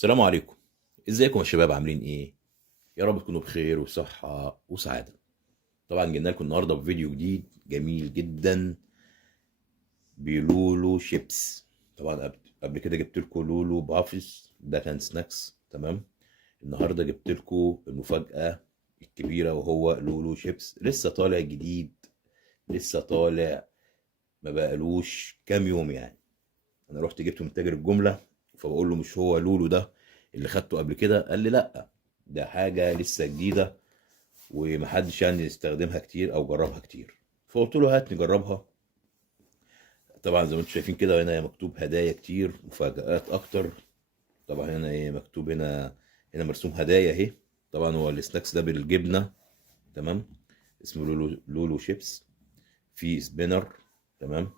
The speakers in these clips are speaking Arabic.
السلام عليكم. ازيكم يا شباب، عاملين ايه؟ يا رب تكونوا بخير وصحة وسعادة. طبعا جينا لكم النهارده بفيديو جديد جميل جدا بلولو شيبس. طبعا قبل كده جبت لكم لولو بافيس، ده كان سناكس. تمام. النهارده جبت لكم المفاجأة الكبيرة، وهو لولو شيبس لسه طالع جديد. لسه طالع، ما بقالوش كام يوم يعني. انا رحت جبته من تاجر الجمله، فبقول له مش هو لولو ده اللي خدته قبل كده؟ قال لي لا، ده حاجه لسه جديده ومحدش يعني يستخدمها كتير او جربها كتير. فقلت له هات نجربها. طبعا زي ما انتم شايفين كده، هنا مكتوب هدايا كتير، مفاجآت اكتر. طبعا هنا ايه مكتوب؟ هنا مرسوم هدايا اهي. طبعا هو السناكس ده بالجبنه. تمام. اسمه لولو شيبس. في سبينر. تمام.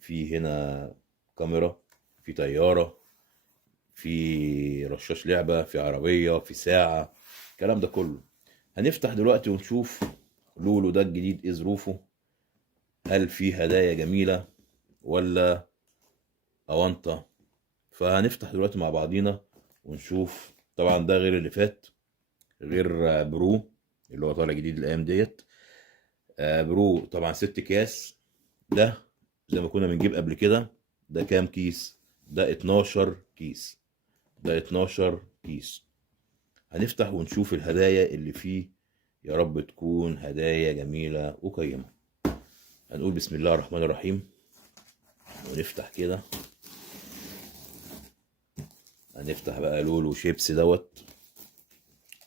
في هنا كاميرا، في طياره، في رشاش لعبة، في عربية، في ساعة، الكلام ده كله. هنفتح دلوقتي ونشوف لولو ده الجديد ايه ظروفه. هل في هدايا جميلة ولا أونطة؟ فهنفتح دلوقتي مع بعضينا ونشوف. طبعا ده غير اللي فات، غير برو اللي هو طالع جديد الأيام ديت. برو طبعا 6 أكياس. ده زي ما كنا بنجيب قبل كده. ده كام كيس؟ ده 12 كيس. ده 12 كيس. هنفتح ونشوف الهدايا اللي فيه. يا رب تكون هدايا جميلة وقيمة. هنقول بسم الله الرحمن الرحيم ونفتح كده. هنفتح بقى لولو شيبس دوت.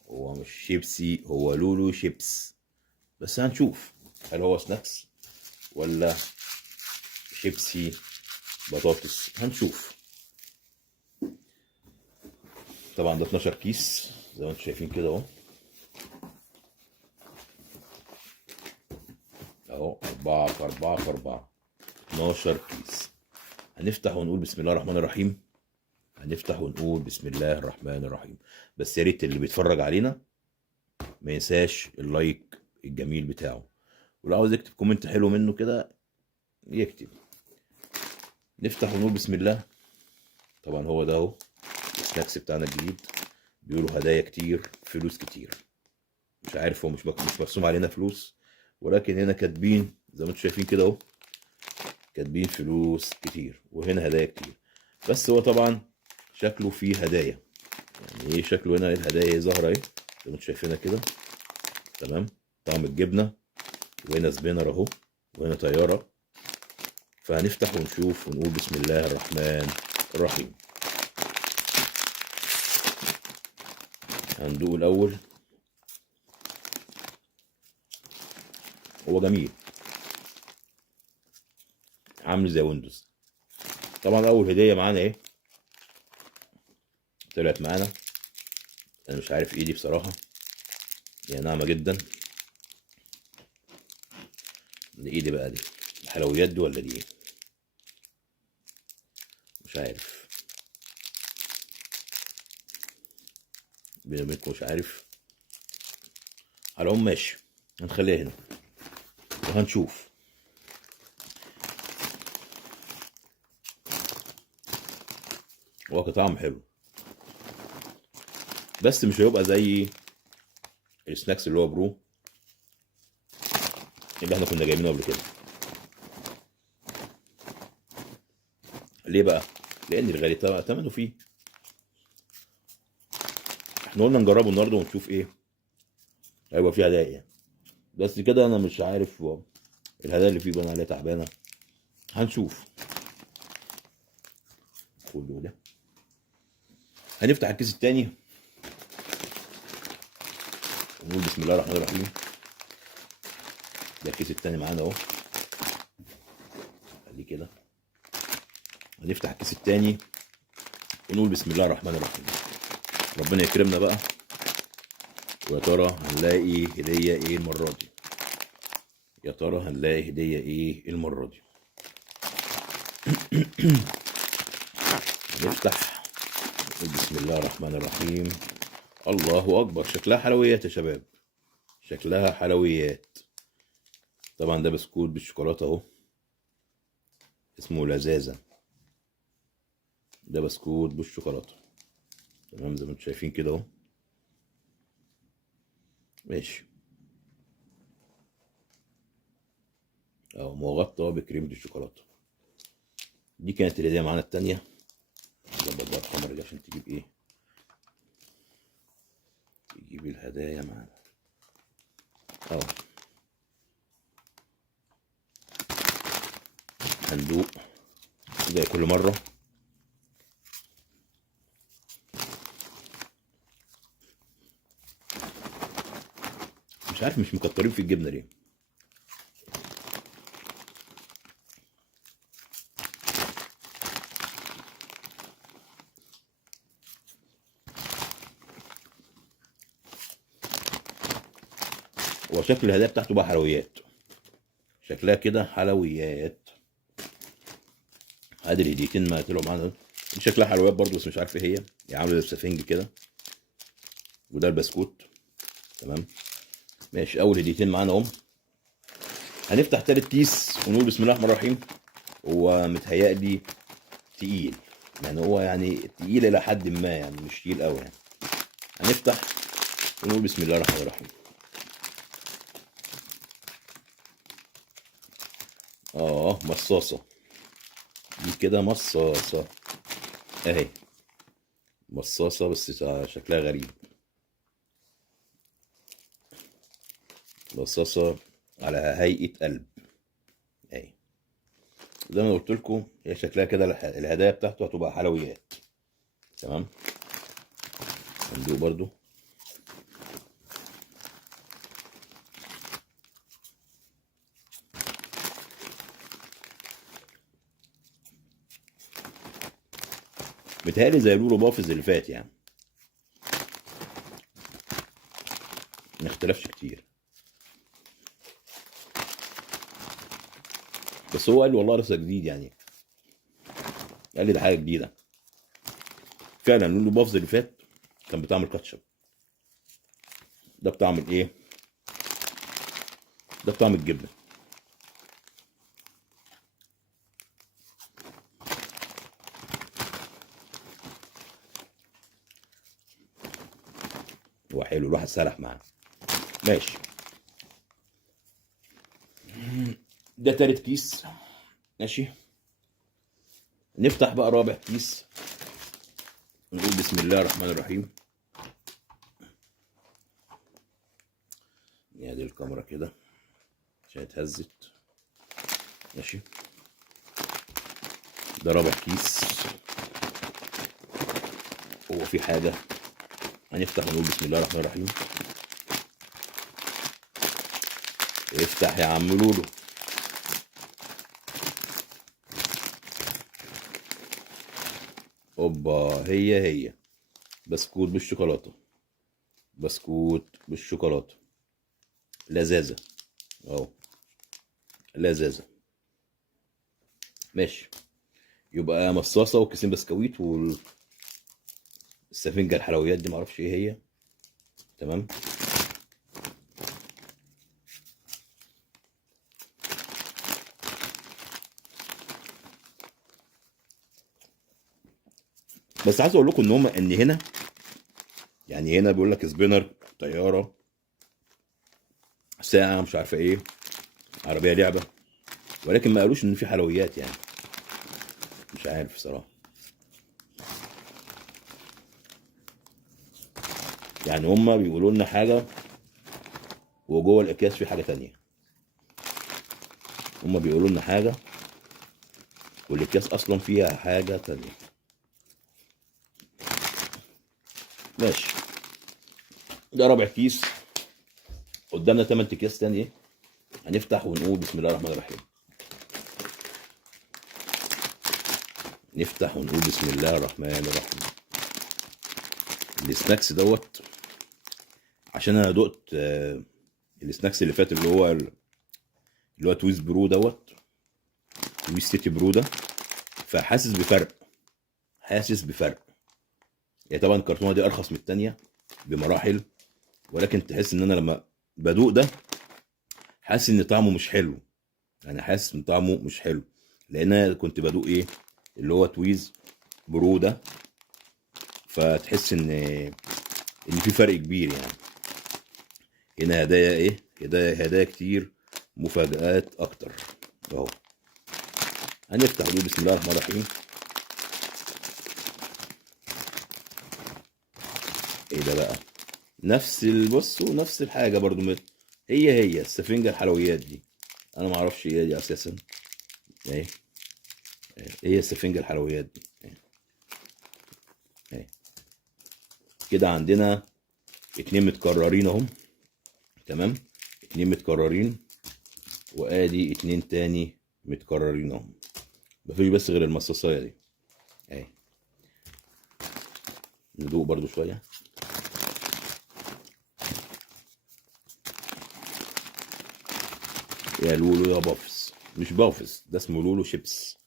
هو مش شيبسي، هو لولو شيبس. بس هنشوف هل هو سناكس ولا شيبسي بطاطس. هنشوف. طبعا ده 12 كيس زي ما انتم شايفين كده اهو. اهو 4 في 4 في 4، 12 كيس. هنفتح ونقول بسم الله الرحمن الرحيم. هنفتح ونقول بسم الله الرحمن الرحيم. بس يا ريت اللي بيتفرج علينا ما ينساش اللايك الجميل بتاعه، ولو عاوز يكتب كومنت حلو منه كده يكتب. نفتح ونقول بسم الله. طبعا هو ده اهو السناكس بتاعنا الجديد. بيقولوا هدايا كتير، فلوس كتير. مش عارف، هو مش مرسوم علينا فلوس، ولكن هنا كاتبين زي ما انتم شايفين كده اهو. كاتبين فلوس كتير وهنا هدايا كتير. بس هو طبعا شكله فيه هدايا. يعني ايه شكله؟ هنا الهدايا ظاهره اهي زي ما انتم شايفينها كده. تمام. طعم الجبنه، وهنا سبينر اهو، وهنا طياره. فهنفتح ونشوف ونقول بسم الله الرحمن الرحيم. هندوق الاول. هو جميل، عامل زي ويندوز. طبعا اول هديه معانا ايه طلعت معانا؟ انا مش عارف ايه دي بصراحه، هي ناعمه جدا. دي ايه دي بقى؟ دي الحلويات دي ولا دي ايه؟ مش عارف، بيني وبينكم مش عارف. على العموم ماشي، هنخليها هنا وهنشوف. هو كطعم حلو، بس مش هيبقى زي السناكس اللي هو برو اللي احنا كنا جايبينه قبل كده. ليه بقى؟ لان الغالي تمنه فيه. احنا قلنا نجربه النهارده ونشوف ايه هيبقى فيه هدايا. بس كده انا مش عارف الهدايا اللي فيه بان عليها تعبانه. هنشوف. كله ده. هنفتح الكيس التاني ونقول بسم الله الرحمن الرحيم. ده الكيس التاني معانا اهو. خليه كده. هنفتح الكيس التاني ونقول بسم الله الرحمن الرحيم. ربنا يكرمنا بقى. ويا ترى هنلاقي هدية ايه المرة دي؟ يا ترى هنلاقي هدية ايه المرة دي؟ نفتح نقول بسم الله الرحمن الرحيم. الله اكبر، شكلها حلويات يا شباب. شكلها حلويات. طبعا ده بسكوت بالشوكولاتة اهو، اسمه لذاذة. ده بسكوت بالشوكولاتة. تمام زي ما انتم شايفين كده اهو. ماشي اهو مغطى بكريمة الشوكولاتة. دي كانت الهدية معانا التانية. نظبط بقى الكاميرا دي عشان تجيب ايه، تجيب الهدايا معانا اهو. صندوق زي كل مرة. مش عارف مش مكترين في الجبنة ليه. هو شكل الهدايا بتاعته بقى حلويات، شكلها كده حلويات. ادي الهديتين ما طلعوا معانا دول. دي شكلها حلويات برضه بس مش عارف ايه هي، هي عامله زي السفنج كده. وده البسكوت. تمام ماشي. اول هديتين معانا اهم. هنفتح تالت كيس ونقول بسم الله الرحمن الرحيم. هو متهيألي تقيل، يعني هو يعني تقيل الى حد ما، يعني مش تقيل قوي يعني. هنفتح ونقول بسم الله الرحمن الرحيم. مصاصة. دي كده مصاصة اهي. مصاصة بس شكلها غريب. مصاصة على هيئة قلب اهي. زي ما قلت لكم هي شكلها كده الهدايا بتاعته هتبقى حلويات. تمام. صندوق برضو. متهيألي زي لولو بافز اللي فات يعني، ما اختلفش كتير. بس هو قال لي والله لسه جديد يعني، قال لي ده حاجه جديده. فعلا لولو بافز اللي فات كان بطعم الكاتشب، ده بطعم الايه، ده بطعم الجبنه. هو حلو الواحد سرح معاه. ماشي. ده تالت كيس. ماشي. نفتح بقى رابع كيس نقول بسم الله الرحمن الرحيم. يعني الكاميرا كده عشان اتهزت. ماشي. ده رابع كيس. هو في حاجة. هنفتح ونقول بسم الله الرحمن الرحيم. افتح يا عم لولو. اوبا هي بسكوت بالشوكولاتة. بسكوت بالشوكولاتة. لذاذة اهو. لذاذة. ماشي. يبقى مصاصة وكيسين بسكويت والسفنجة الحلويات دي معرفش ايه هي. تمام. بس عايز اقول لكم ان هما ان هنا، يعني هنا بيقول لك سبينر، طيارة، ساعة، مش عارفة ايه، عربية لعبة، ولكن ما قالوش ان في حلويات يعني. مش عارف صراحة. يعني هما بيقولوا لنا حاجة وجوه الاكياس في حاجة تانية. هما بيقولوا لنا حاجة والاكياس اصلا فيها حاجة تانية. ماشي. ده رابع كيس. قدامنا 8 اكياس تاني. هنفتح ونقول بسم الله الرحمن الرحيم. نفتح ونقول بسم الله الرحمن الرحيم. السناكس دوت، عشان انا دقت السناكس اللي فات اللي هو تويز برو دوت، تويز سيتي برو ده، فحاسس بفرق. حاسس بفرق. يعني طبعا الكرتونه دي ارخص من التانية بمراحل، ولكن تحس ان انا لما بدوق ده حاسس ان طعمه مش حلو. يعني حاسس ان طعمه مش حلو، لان انا كنت بدوق ايه اللي هو تويز برو ده، فتحس ان في فرق كبير يعني. هنا هدايا ايه، هدايا كتير، مفاجآت اكتر اهو. هنفتح دول بسم الله الرحمن الرحيم. ايه ده بقى؟ نفس بصوا نفس الحاجه برضو هي السفنجه الحلويات دي، انا ما اعرفش ايه دي اساسا. اهي هي السفنجه الحلويات دي اهي. كده عندنا اتنين متكررين اهم، تمام، اتنين متكررين، وادي اتنين تاني متكررين اهم. مفيش بس غير المصاصايه دي اهي. ندوق برضو شويه. يا لولو يا بافس، مش بافس ده اسمه لولو شيبس،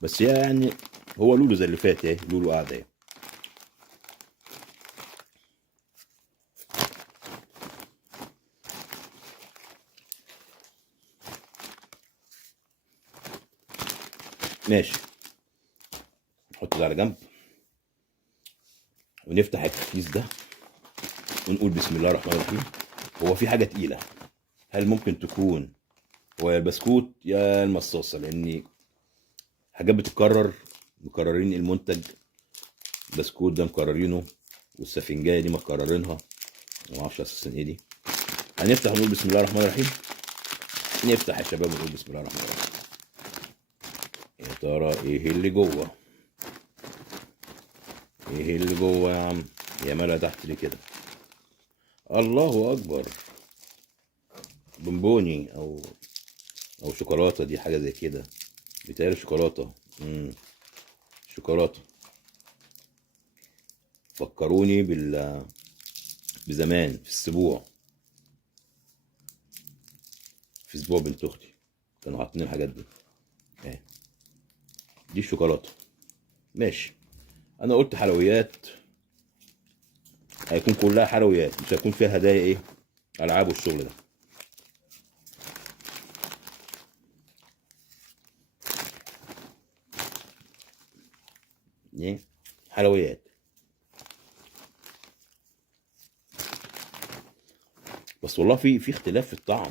بس يعني هو لولو زي اللي فات اهي، لولو قاعده اهي. ماشي، نحط ده على جنب ونفتح الكيس ده ونقول بسم الله الرحمن الرحيم. هو في حاجه تقيله، هل ممكن تكون هو يا البسكوت يا المصاصه؟ لان حاجات بتتكرر، مكررين المنتج. البسكوت ده مكررينه، والسفنجايه دي مكررينها، ما اعرفش اساسا ايه دي. هنفتح ونقول بسم الله الرحمن الرحيم. نفتح يا شباب ونقول بسم الله الرحمن الرحيم. يا ترى ايه اللي جوه؟ ايه اللي جوه يا عم؟ يا ملا تحت ليه كده؟ الله اكبر، بونبوني او شوكولاته، دي حاجه زي كده، بيتهيألي شوكولاته. شوكولاته. فكروني بزمان في السبوع، في اسبوع بنت اختي كانوا حاطين الحاجات دي اهي. دي الشوكولاته. ماشي، انا قلت حلويات، هيكون كلها حلويات، مش هيكون فيها هدايا ايه، العاب والشغل ده. ايه، حلويات. بس والله في اختلاف في الطعم.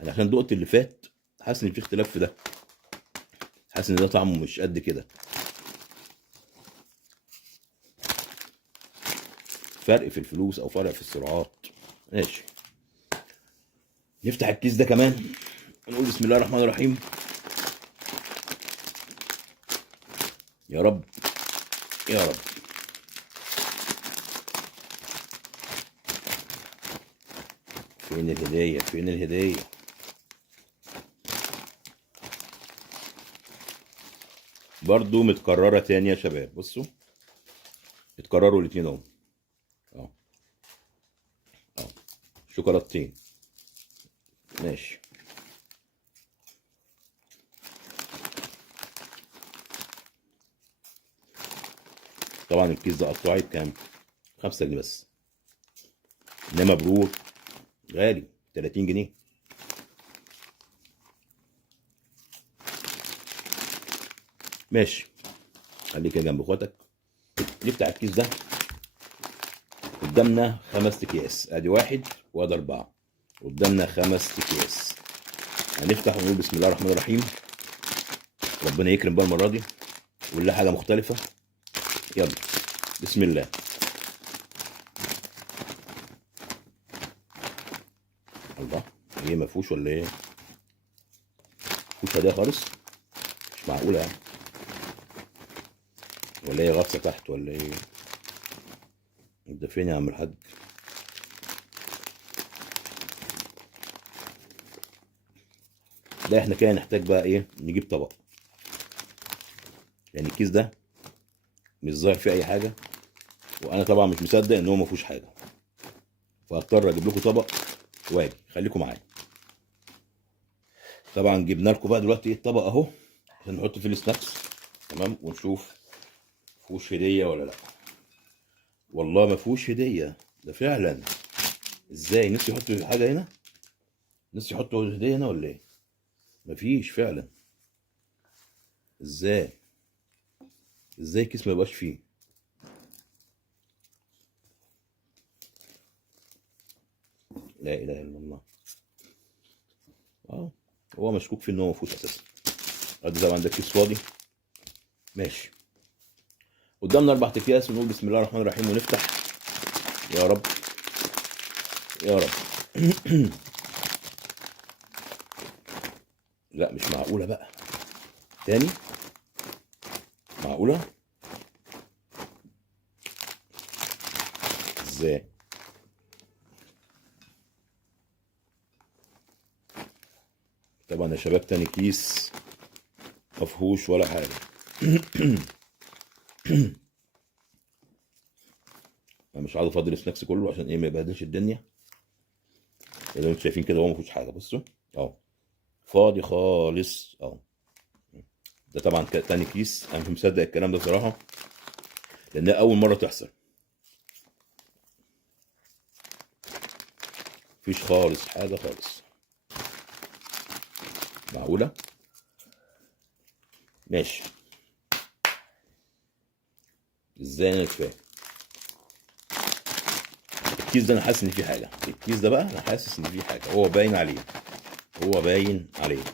انا عشان دقت اللي فات حاسس ان في اختلاف في ده، حاسس ان ده طعمه مش قد كده، فرق في الفلوس او فرق في السرعات. ماشي، نفتح الكيس ده كمان ونقول بسم الله الرحمن الرحيم. يا رب يا رب. فين الهدية؟ فين الهدية؟ برضو متكررة تاني يا شباب، بصوا اتكرروا الاتنين اهو. اه اه، شوكولاتتين. ماشي. طبعا الكيس ده قطاعي بكام؟ 5 جنيه بس، انما برور غالي 30 جنيه. ماشي، خليك جنب اخواتك. نفتح الكيس ده، قدامنا 5 اكياس، ادي واحد وادي 4، قدامنا 5 اكياس. هنفتح ونقول بسم الله الرحمن الرحيم. ربنا يكرم بقى المرة دي ونلاقي حاجة مختلفة. يلا بسم الله. الله، ايه مفهوش ولا ايه؟ مفهوش هدايا خالص؟ مش معقولة يعني، ولا ايه غطسة تحت ولا ايه؟ انت فين يا عم الحاج؟ لا احنا كده نحتاج بقى ايه، نجيب طبق، يعني الكيس ده مش ظاهر فيه اي حاجة، وانا طبعا مش مصدق ان هو مفهوش حاجة، فهضطر اجيب لكم طبق واجي، خليكم معايا. طبعا جبنا لكم بقى دلوقتي ايه الطبق اهو، عشان نحط فيه السناكس، تمام، ونشوف مفهوش هدية ولا لا. والله مفهوش هدية، ده فعلا. ازاي نسي يحطوا حاجة هنا؟ نسي يحطوا هدية هنا ولا ايه؟ مفيش فعلا. ازاي؟ ازاي كيس ما يبقاش فيه؟ لا اله الا الله. اه، هو مشكوك في ان هو مفيهوش اساسا. ادي طبعا ده كيس فاضي. ماشي. قدامنا 4 اكياس، ونقول بسم الله الرحمن الرحيم ونفتح. يا رب يا رب. لا مش معقولة بقى. تاني. معقولة؟ ازاي؟ طبعا يا شباب تاني كيس مفهوش ولا حاجة. انا مش عايز افضل السناكس كله عشان ايه ما يبهدلش الدنيا. زي ما انتم شايفين كده هو مفيهوش حاجة، بصوا اهو فاضي خالص اهو. ده طبعا تاني كيس، انا مش مصدق الكلام ده بصراحة، لانها اول مرة تحصل. مفيش خالص حاجة خالص. معقولة؟ ماشي. ازاي؟ انا مش فاهم. الكيس ده انا حاسس ان فيه حاجة، الكيس ده بقى انا حاسس ان فيه حاجة، هو باين عليه، هو باين عليه.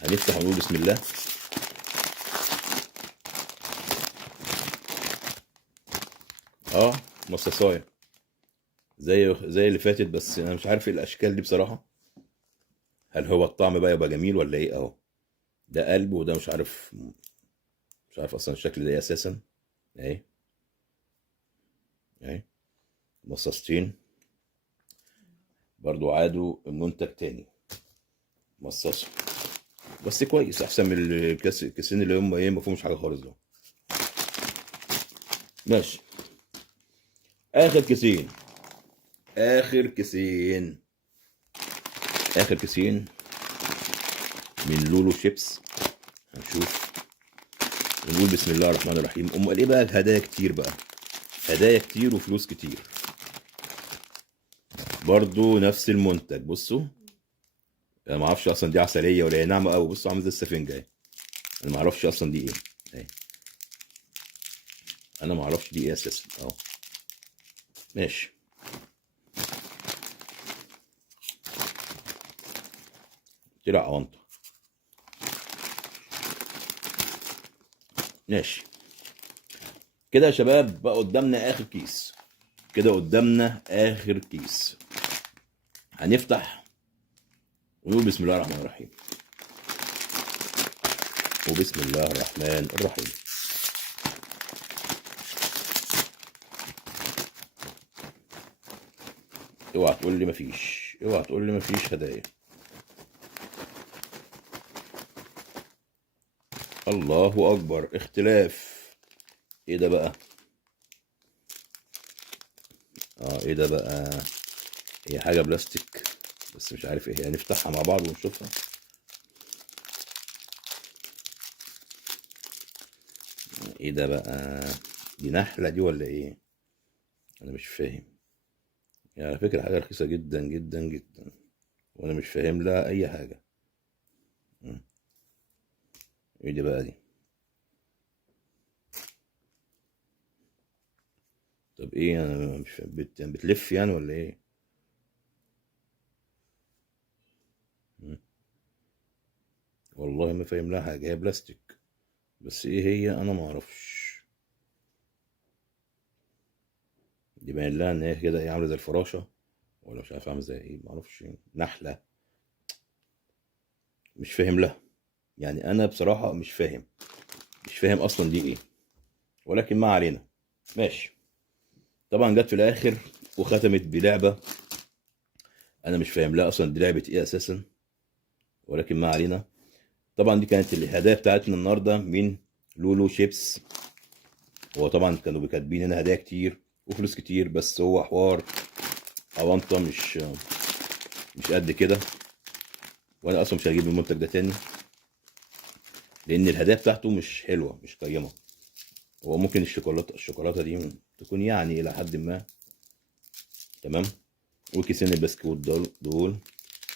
هنفتح ونقول بسم الله. اه، مصاصايه زي اللي فاتت، بس انا مش عارف ايه الاشكال دي بصراحه. هل هو الطعم بقى يبقى جميل ولا ايه؟ اهو ده قلب، وده مش عارف، مش عارف اصلا الشكل ده ايه اساسا. اهي اهي مصاصتين برضو عادوا منتج تاني مصاصه، بس كويس احسن من الكيسين اللي هم ايه ما فيهمش حاجه خالص ده. ماشي. اخر كيسين، اخر كيسين، اخر كيسين من لولو شيبس. هنشوف ونقول بسم الله الرحمن الرحيم. امال ايه بقى؟ هدايا كتير بقى، هدايا كتير وفلوس كتير. برضو نفس المنتج، بصوا. انا ما اعرفش اصلا دي عسليه ولا هي ناعمه قوي، بصوا عامل زي السفنجه اهي. انا ما اعرفش اصلا دي ايه اهي. انا ما اعرفش دي ايه اساسا اهو. ماشي. طلع اونطه. ماشي. كده يا شباب بقى قدامنا اخر كيس، كده قدامنا اخر كيس. هنفتح ونقول بسم الله الرحمن الرحيم. وبسم الله الرحمن الرحيم. اوعى تقول لي مفيش، اوعى تقول لي مفيش هدايا. الله اكبر، اختلاف. ايه ده بقى؟ اه ايه ده بقى؟ هي حاجه بلاستيك بس مش عارف ايه هي، هنفتحها مع بعض ونشوفها. ايه ده بقى؟ دي نحله دي ولا ايه؟ انا مش فاهم. يعني على فكره حاجه رخيصه جدا جدا جدا، وانا مش فاهم لها اي حاجه. مم. ايه دي بقى دي؟ طب ايه؟ انا مش فاهم. يعني بتلف يعني ولا ايه؟ مم. والله ما فاهم لها حاجه، هي بلاستيك بس ايه هي انا ما اعرفش. دي باين لها ان هي كده ايه، عامله زي الفراشه، ولا مش عارف عامله زي ايه، ما اعرفش. نحله. مش فاهم لها. يعني انا بصراحه مش فاهم، مش فاهم اصلا دي ايه، ولكن ما علينا. ماشي. طبعا جت في الاخر وختمت بلعبه انا مش فاهم لها اصلا دي لعبه ايه اساسا، ولكن ما علينا. طبعا دي كانت الهدايا بتاعتنا النهارده من لولو شيبس. هو طبعا كانوا كاتبين هنا هدايا كتير وفلوس كتير، بس هو حوار اونطه مش قد كده. وانا اصلا مش هجيب المنتج ده تاني، لان الهدايا بتاعته مش حلوه مش قيمه. هو ممكن الشوكولاته دي تكون يعني الى حد ما تمام، وكيسين البسكوت دول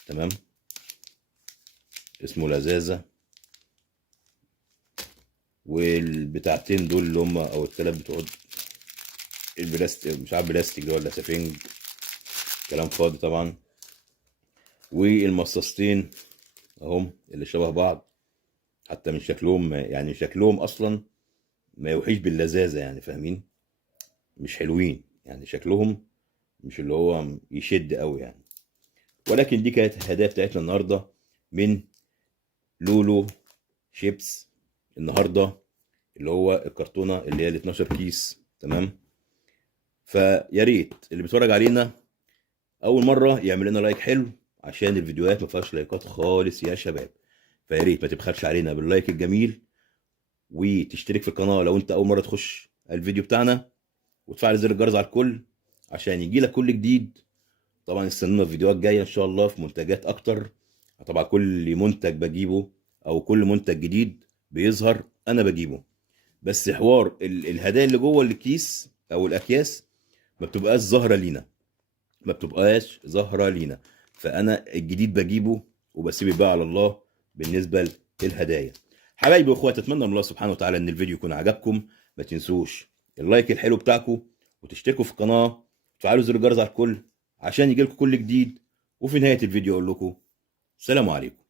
تمام. اسمه لذاذة. والبتاعتين دول اللي هم او الثلاث بتوع البلاستيك، مش عارف بلاستيك ده ولا سفنج، كلام فاضي طبعا. والمصاصتين اهم اللي شبه بعض، حتى من شكلهم يعني شكلهم اصلا ما يوحيش باللذاذه، يعني فاهمين، مش حلوين يعني شكلهم، مش اللي هو يشد قوي يعني. ولكن دي كانت الهدايا بتاعتنا النهارده من لولو شيبس النهارده، اللي هو الكرتونه اللي هي ال 12 كيس، تمام. فيا ريت اللي بيتفرج علينا اول مره يعمل لنا لايك حلو، عشان الفيديوهات ما فيهاش لايكات خالص يا شباب. فيا ريت ما تبخلش علينا باللايك الجميل، وتشترك في القناه لو انت اول مره تخش الفيديو بتاعنا، وتفعل زر الجرس على الكل عشان يجي لك كل جديد. طبعا استنونا في فيديوهات جايه ان شاء الله في منتجات اكتر. طبعا كل منتج بجيبه او كل منتج جديد بيظهر انا بجيبه، بس حوار الهدايا اللي جوه الكيس او الاكياس ما بتبقاش ظاهره لينا، ما بتبقاش ظاهره لينا. فانا الجديد بجيبه وبسيب الباقي على الله بالنسبه للهدايا. حبايبي واخواتي، اتمنى من الله سبحانه وتعالى ان الفيديو يكون عجبكم. ما تنسوش اللايك الحلو بتاعكم، وتشتركوا في القناه، وتفعلوا زر الجرس على الكل عشان يجيلكم كل جديد. وفي نهايه الفيديو اقول لكم السلام عليكم.